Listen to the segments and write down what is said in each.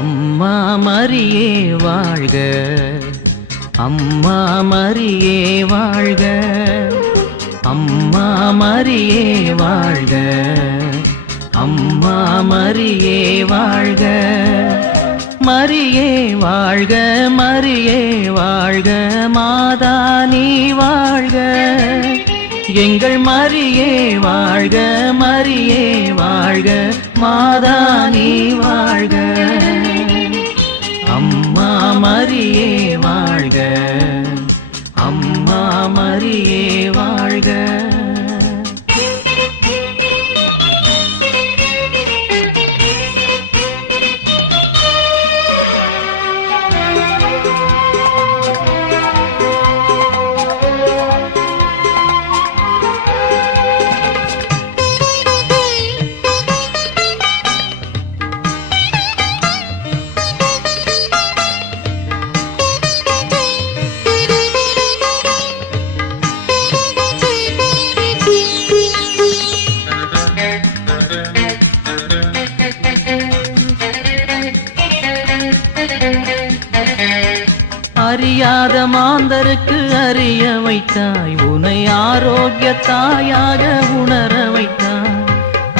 அம்மா மரியே வாழ்க, அம்மா மரியே வாழ்க, அம்மா மரியே வாழ்க, அம்மா மரியே வாழ்க, மரியே வாழ்க, மரியே வாழ்க, மாதா நீ வாழ்க, எங்கள் மரியே வாழ்க, மரியே வாழ்க, மாதா நீ வாழ்க. அம்மா மரியே வாழ்க, அம்மா மரியே வாழ்க. அறியாத மாந்தருக்கு அறிய வைத்தாய், உனை ஆரோக்கிய தாயாக உணர வைத்தாய்.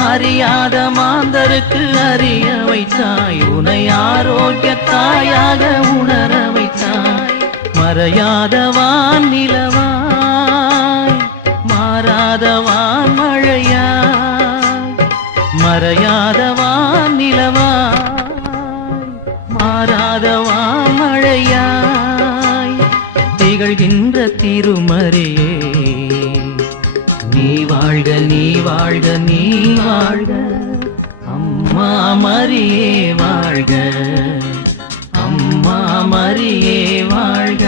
அறியாத மாந்தருக்கு அறிய வைத்தாய், உனை ஆரோக்கிய தாயாக உணர வைத்தாய். மறையாதவான் நிலவாய், மாறாதவான் மழையாய், மறையாதவான் நிலவாய், மாறாதவான் மழையாய், திகழ்கின்ற திருமறியே நீ வாழ்க, நீ வாழ்க, நீ வாழ்க. அம்மா மரியே வாழ்க, அம்மா மரியே வாழ்க.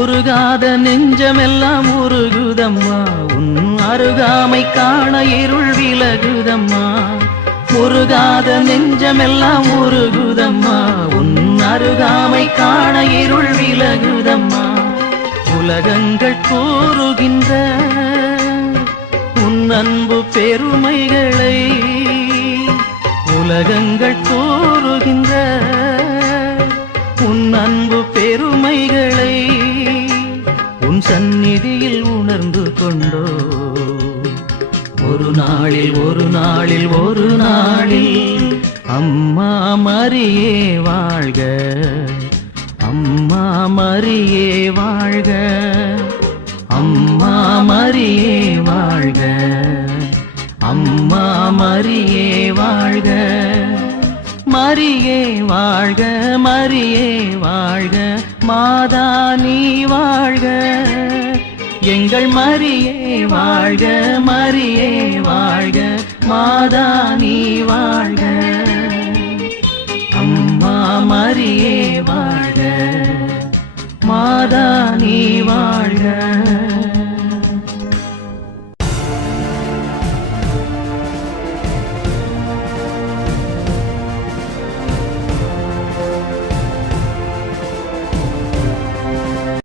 உருகாத நெஞ்சமெல்லாம் உருகுதம்மா, உன் அருகாமை காண இருள் விலகுதம்மா. உருகாத நெஞ்சமெல்லாம் உருகுதம்மா, உன் அருகாமை காண இருள் விலகுதம்மா. உலகங்கள் கூறுகின்ற உன் அன்பு பெருமைகளை, உலகங்கள் கூறுகின்ற உன் அன்பு பெருமைகளை உன் சந்நிதியில் உணர்ந்து கொண்டோ. ஒரு நாளில் ஒரு நாளில் ஒரு நாளில் அம்மா மரியே வாழ்க, அம்மா மரியே வாழ்க, அம்மா மரியே வாழ்க, அம்மா மரியே வாழ்க. மரியே வாழ்க, மரியே வாழ்க, மாதா நீ வாழ்க, எங்கள் மரியே வாழ்க, மரியே வாழ்க, மாதா நீ வாழ்க. அம்மா மரியே வாழ்க, மாதா நீ வாழ்க.